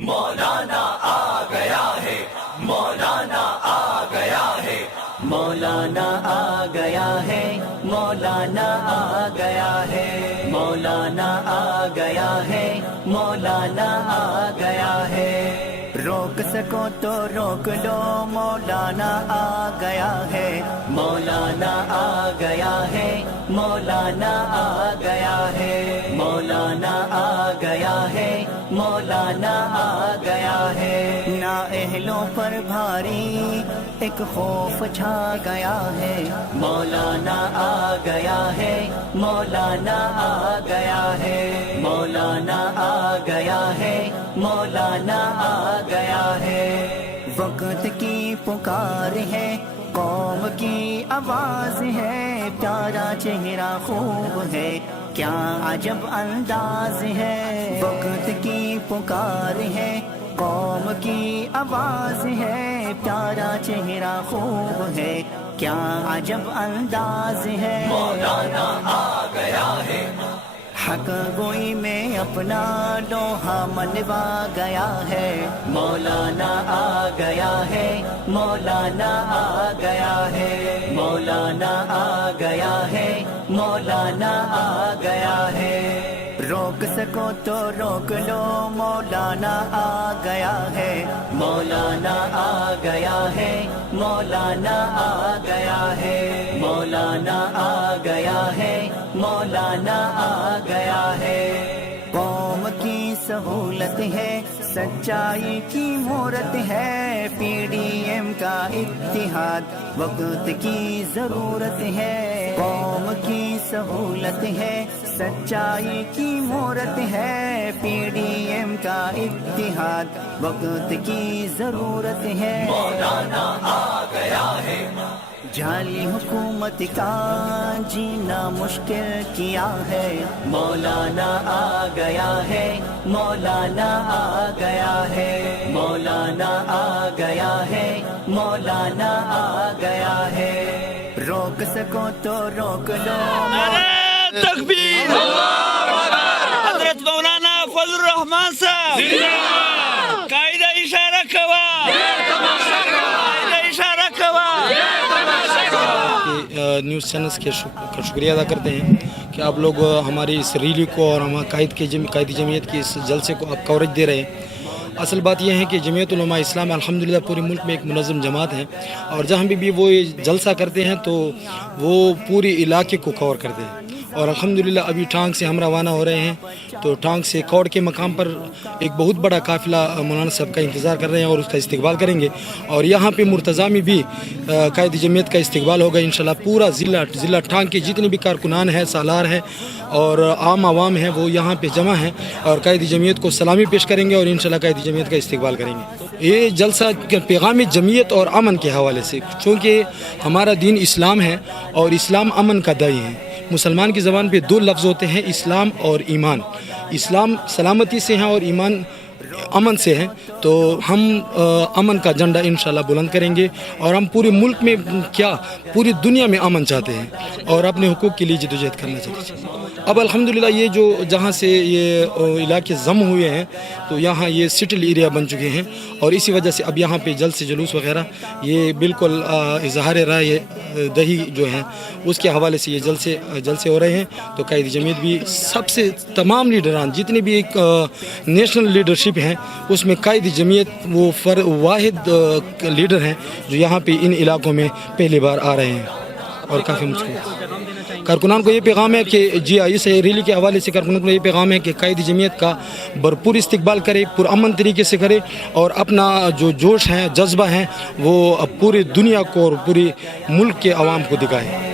मौलाना आ गया है, मौलाना आ गया है, मौलाना आ गया है, मौलाना आ गया है, मौलाना आ गया है, मौलाना आ गया है। रोक सको तो रोक लो, मौलाना आ गया है, मौलाना आ गया है, मौलाना आ गया है, मौलाना आ गया है, मौलाना आ गया है। ना अहलों पर भारी एक खौफ छा गया है, मौलाना आ गया है, मौलाना आ गया है, मौलाना आ गया है, मौलाना आ गया है। वक्त की पुकार है, कौम की आवाज है, प्यारा चेहरा खूब है, क्या अजब अंदाज है। वक्त की पुकार है, कौम की आवाज है, प्यारा चेहरा खूब है, क्या अजब अंदाज है। मौलाना आ गया है, हक गोई में अपना लोहा मनवा गया है, मौलाना आ गया है, मौलाना आ गया है, मौलाना आ गया है, मौलाना आ गया है। रोक सको तो रोक लो, मौलाना आ गया है, मौलाना आ गया है, मौलाना आ गया है, मौलाना आ गया है, मौलाना आ गया है। कौम की सहूलत है, सच्चाई की मोहरत है, पीडीएम का इत्तिहाद वक्त की जरूरत है। कौम की सहूलत है, सच्चाई की मोहरत है, पीडीएम का इत्तिहाद वक्त की जरूरत है। मौलाना आ गया है, जाली हुकूमत का जीना मुश्किल किया है, मौलाना आ गया है, मौलाना आ गया है, मौलाना आ गया है, मौलाना आ गया है। रोक सको तो रोक लो। तकबीर, हजरत मौलाना फजल रहमान साहब, कायदा इशारा कवा, कायदा इशारा कवा। न्यूज़ चैनल्स का शुक्रिया अदा करते हैं कि आप लोग हमारी इस रैली को और हम कायदी जमीयत की इस जलसे को आप कवरेज दे रहे हैं। असल बात यह है कि जमीयत उलमा इस्लाम अल्हम्दुलिल्लाह पूरे मुल्क में एक मुनज़्ज़म जमात है, और जहाँ भी वो जलसा करते हैं तो वो पूरी इलाके को कवर करते हैं। और अल्हम्दुलिल्लाह अभी टांग से हम रवाना हो रहे हैं, तो टांग से कौड़ के मकाम पर एक बहुत बड़ा काफ़िला मौलाना साहब का इंतज़ार कर रहे हैं और उसका इस्तकबाल करेंगे। और यहाँ पे मुर्तज़ा में भी कायदी जमीयत का इस्तकबाल होगा इंशाल्लाह। पूरा ज़िला टांग के जितने भी कारकुनान हैं, सालार हैं और आम आवाम हैं, वो यहाँ पे जमा हैं और कायदी जमीयत को सलामी पेश करेंगे और इंशाल्लाह कायदी जमीयत का इस्तकबाल करेंगे। ये जलसा पैगाम जमीयत और अमन के हवाले से, चूँकि हमारा दीन इस्लाम है और इस्लाम अमन का दाई है। मुसलमान की ज़बान पे दो लफ्ज़ होते हैं, इस्लाम और ईमान। इस्लाम सलामती से हैं और ईमान अमन से है, तो हम अमन का झंडा इंशाल्लाह बुलंद करेंगे और हम पूरे मुल्क में क्या पूरी दुनिया में अमन चाहते हैं और अपने हुकूक के लिए जदोजहद करना चाहते हैं। अब अल्हम्दुलिल्लाह ये जो जहाँ से ये इलाके जम हुए हैं, तो यहाँ ये सिटल एरिया बन चुके हैं और इसी वजह से अब यहाँ पे जल्द से जुलूस वगैरह ये बिल्कुल इजहार राय दही जो है उसके हवाले से ये जलसे हो रहे हैं। तो कायदी जमीयत भी सबसे तमाम लीडरान जितने भी एक नेशनल लीडरशिप हैं उसमें कायदी जमीयत वो वाहिद लीडर हैं जो यहाँ पे इन इलाकों में पहली बार आ रहे हैं और काफ़ी मुश्किल। कारकुनान को ये पैगाम है कि जी इस रैली के हवाले से कारकुनान को ये पैगाम है कि कायदी जमीयत का भरपूर इस्तकबाल करे, पुरअमन तरीके से करे और अपना जो जोश है, जज्बा है, वो पूरी दुनिया को और पूरी मुल्क के अवाम को दिखाए।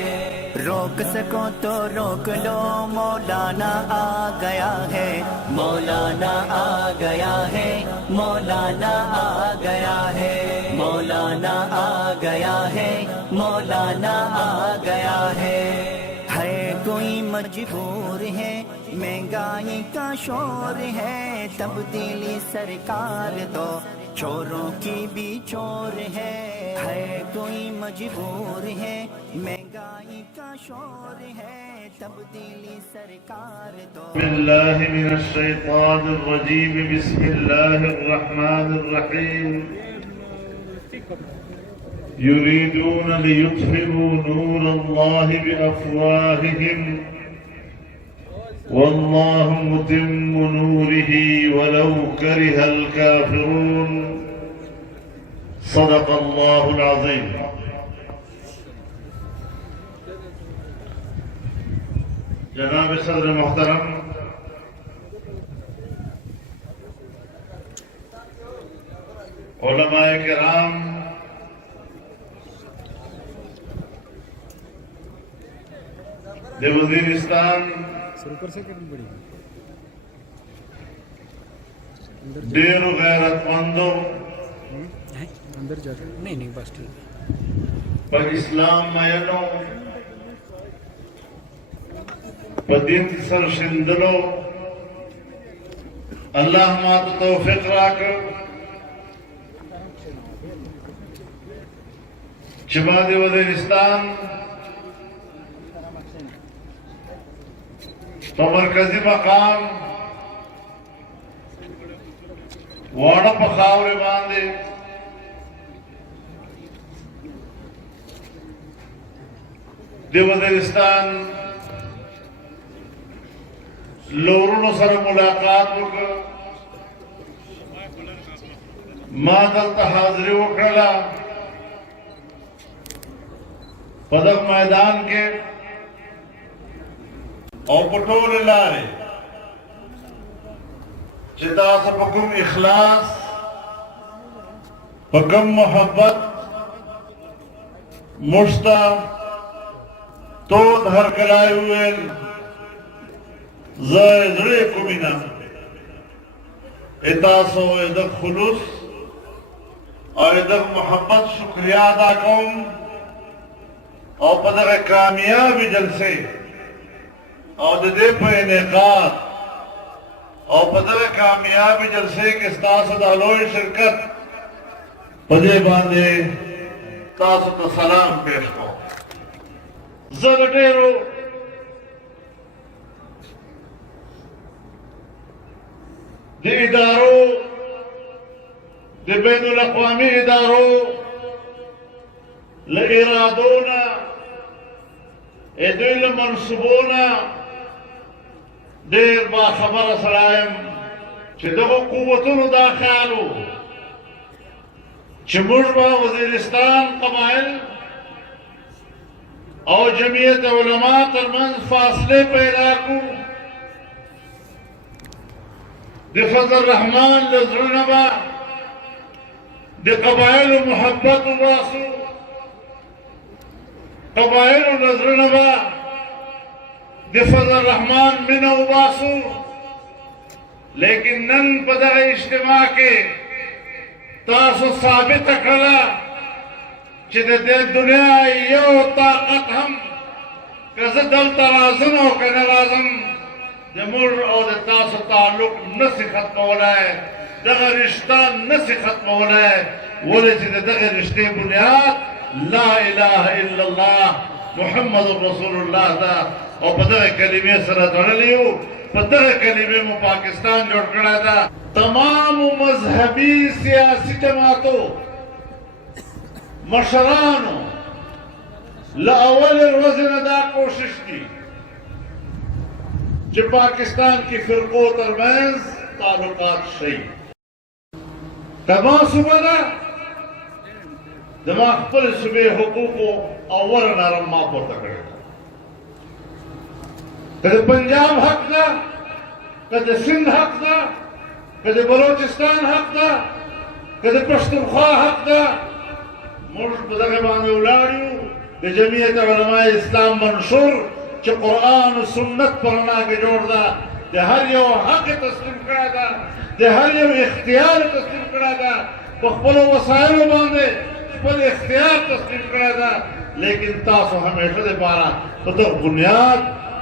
रोक सको तो रोक लो, मौलाना आ गया है, मौलाना आ गया है, मौलाना आ गया है, मौलाना आ गया है, मौलाना आ गया है। कोई मजबूर है, महंगाई का शोर है, तब्दीली सरकार तो चोरों की भी चोर है। कोई मजबूर है, महंगाई का शोर है, तब्दीली सरकार दो। बिस्मिल्लाहि मिनश शैतानिर रजीम, बिस्मिल्लाहिर रहमानिर रहीम। युरीदून लियुत्फिऊ नूरल्लाहि बिअफ़वाहिहिम वल्लाहु मुतिम्मु नूरिही वलौ करिहल काफ़िरून। सदक़ल्लाहुल अज़ीम। जनाब सदर मोहतरम, उलमाए किराम, वज़ीरिस्तान, ढेरों गैरतमंदों, अंदर जाकर नहीं बस ठीक पर इस्लाम मयनों, पदीन सरशिंदलो, अल्लाह मात तौफीक राख शबाद वज़ीरिस्तान तो मरकजी मकाम वाड़ा पखावरे बांधे वज़ीरिस्तान लोरुनो सर मुलाकात मादल हाजिरी वकड़ा पदक मैदान के और पटोल लारे चिता सबकुम इखलास पकम मोहब्बत मुश्ता तो धर कलाए हुए ज़रे कुमिना इतासो इदक खुलूस और इदक मोहब्बत शुक्रिया अदा कौम और पदक कामयाबी जलसे और दे पे इनेकात और पदक कामयाबी जलसे के तासद अलोई शिरकत पदे बांधे तासद सलाम पेश को ज़रटेरो दे इदारों दे बैनुल अक़वामी इदारों ले इरादोना एदिल मंसूबोना देर बाखबर असलायम चिदगो कुव्वतुन दाखिलो चिमुरबा वज़ीरिस्तान कबाइल और जमीयत उलमा तरमंज फासले पैदा को दिफज़र रहमान लज़रनबा दे कबाइल मोहब्बत वासु कबाइल नज़रनबा दिफज़र रहमान मिन वासु लेकिन नन पदर इज्तिमा के तासु साबित कला चिदे दुनिया यो ताकत हम कैसे दल तराजन हो के नराजन जमुर और तासु ताल्लुक न से खत्म हो रहा है दगर रिश्ता न से खत्म हो रहा है वो चिदे दगर रिश्ते बुनियाद ला इलाहा इल्लल्लाह मुहम्मद रसूलुल्लाह था और पदर कलीमे सरा जोड़ लियो पदर कलीमे में पाकिस्तान जोड़ करा था तमाम मजहबी सियासी जमातों मशरानों लावल रोज नदा कोशिश की जो पाकिस्तान की फिरकों दरमियान ताल्लुकात सही तमाम सुबह दिमाग पर सुबह हुकूकों अव्वल नरम मापों तक कदे पंजाब हक था कदे सिंध हक था कदे बलोचिस्तान हक था कदे पश्तूनख्वा हक था मुल्क बदले बांधे उलाड़ियों दे जमीयत उलमा इस्लाम मंशूर च कुरान सुन्नत पढ़ना के जोड़दा दे हर यो हक तस्लीम करा था दे हर यो इख्तियार तस्लीम करा था बखपलो वसाइल बांधे पर इख्तियार तस्लीम करा था लेकिन तासो हमेशा दे पारा तो बुनियाद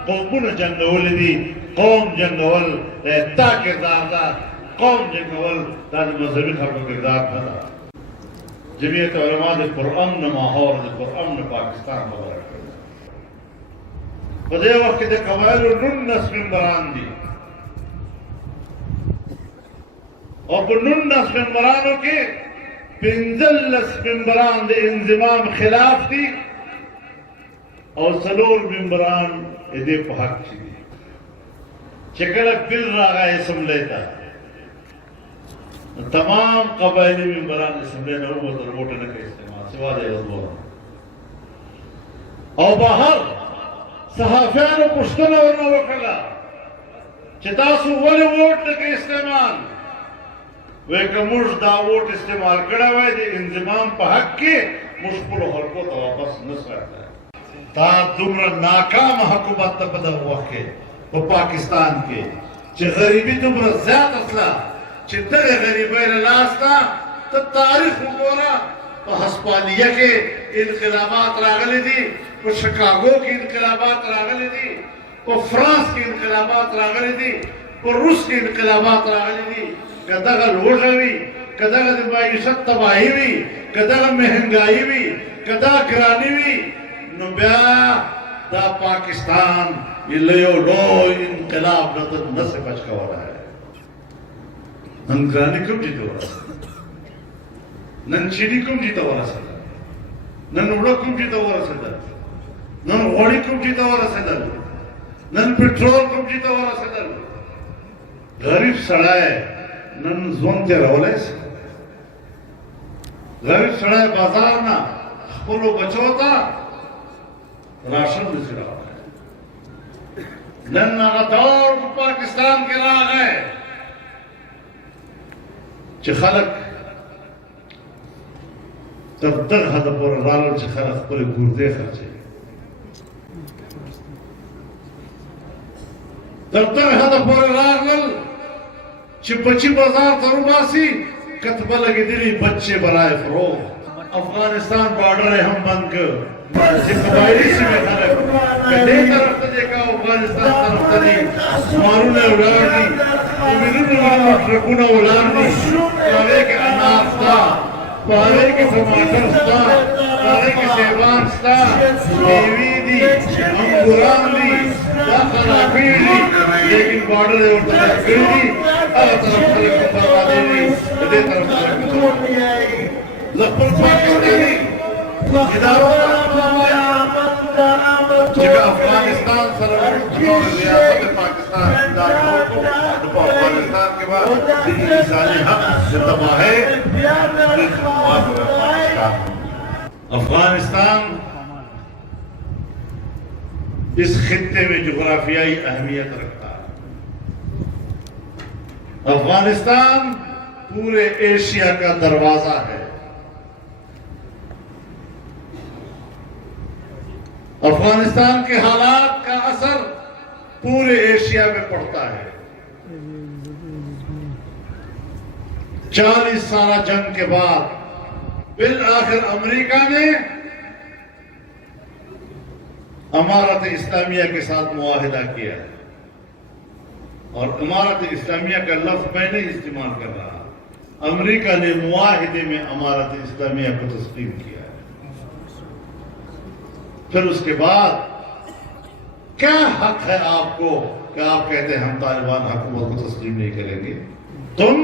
कौम जंगवल दी कौम जंगवल ता किरदार था कौम जंगवल ताज मजहबी खबर किरदार था जमीयत उलमा दे कुरान न माहौल दे कुरान न पाकिस्तान मगर په دې وخت کې د قبایلو 19 ممبران دي او په 19 ممبرانو کې 15 ممبران د انضمام خلاف دي او 4 ممبران دې په حق دي چې کله بل راغی اسمبلی ته تمام قبایلی ممبران اسمبلی نه ووتل ووټ نه کوي استعمال سوا د یو دوه او بهر صحافیانو پوښتنه ورنه وکړه چې تاسو ولې ووټ نه کوي استعمال وایي که موږ دا ووټ استعمال کړی وای د انضمام په حق کې موږ خپلو خلکو ته واپس نه ساتلی دا دومره ناکامه حکومت ته په دغه وخت کې په پاکستان کې چې غریبي دومره زیاته تله چې دغه غریبۍ له لاسه ته تاریخ وګوره په هسپانیه کې انقلابات راغلي دي په شکاګو کې انقلابات راغلي دي په فرانس کې انقلابات راغلي دي په روس کې انقلابات راغلي دي که دغه لوږه وي که دغه د معیشت تباهي وي که دغه مهنګایي وي که دا ګراني وي نو بیا دا پاکستان له یو لوی انقلاب نه ته نسې بچ کولی نن ګراني کوم ځای ته ورسېده نن چیني کوم ځای ته ورسېده نن اوړه کوم ځای ته ورسېدل نن غوړي کوم ځای ته ورسېدل نن پټرول کوم ځای ته ورسېدل غریب سړی نن ژوند تېرولی شي غریب سړی بازار نه خپلو بچو ته راشن نشي راوړی نن هغه دور په پاکستان کې راغی چې خلک تر دغه حده پورې راغلل چې خلک خپلې ګردې خرڅوي تر دغه حده پورې راغلل چې بچي بازار ته وباسي کتبه لګېدلي بچے برائے فروغ افغانستان بارڈر هم بند کړ چې قبایلي سیمې خلک که دې طرف ته دیکھا افغانستان طرف ته دي مارونه ولاړ دي میلیونونه ټرکونه ولاړ دي په هغې کې انار شته په هغې کې ټماټر شته په هغې کې سیبان شته میوې دي انګوران دي دا خرابې دي لیکن بارډر یې ورته بند کړي دي هغه طرف خلک په بربادۍ دي د دې طرف خلک زه خپل پاکستاني ادارو چې افغانستان سره ریاست پاکستان دا په افغانستان کې به د انساني حق د تباهۍ افغانستان اس خطے میں جغرافیائی اہمیت رکھتا ہے افغانستان پورے ایشیا کا دروازہ ہے افغانستان کے حالات کا اثر پورے ایشیا میں پڑتا ہے 40 سالہ جنگ کے بعد بالآخر امریکہ نے امارت اسلامیہ کے ساتھ معاہدہ کیا ہے اور امارت اسلامیہ کا لفظ میں نہیں استعمال کر رہا امریکہ نے معاہدے میں امارت اسلامیہ کو تسلیم کیا ہے پھر اس کے بعد کیا حق ہے آپ کو کہ آپ کہتے ہیں ہم طالبان حکومت کو تسلیم نہیں کریں گے تم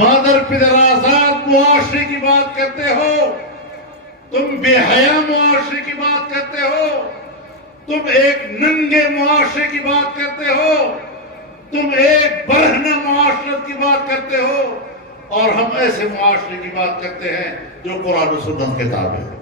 مادر پدر آزاد معاشرے کی بات کرتے ہو تم بے حیا معاشرے کی بات کرتے ہو تم ایک ننگے معاشرے کی بات کرتے ہو تم ایک برہنہ معاشرت کی بات کرتے ہو اور ہم ایسے معاشرے کی بات کرتے ہیں جو قرآن و سنت کے تابع ہے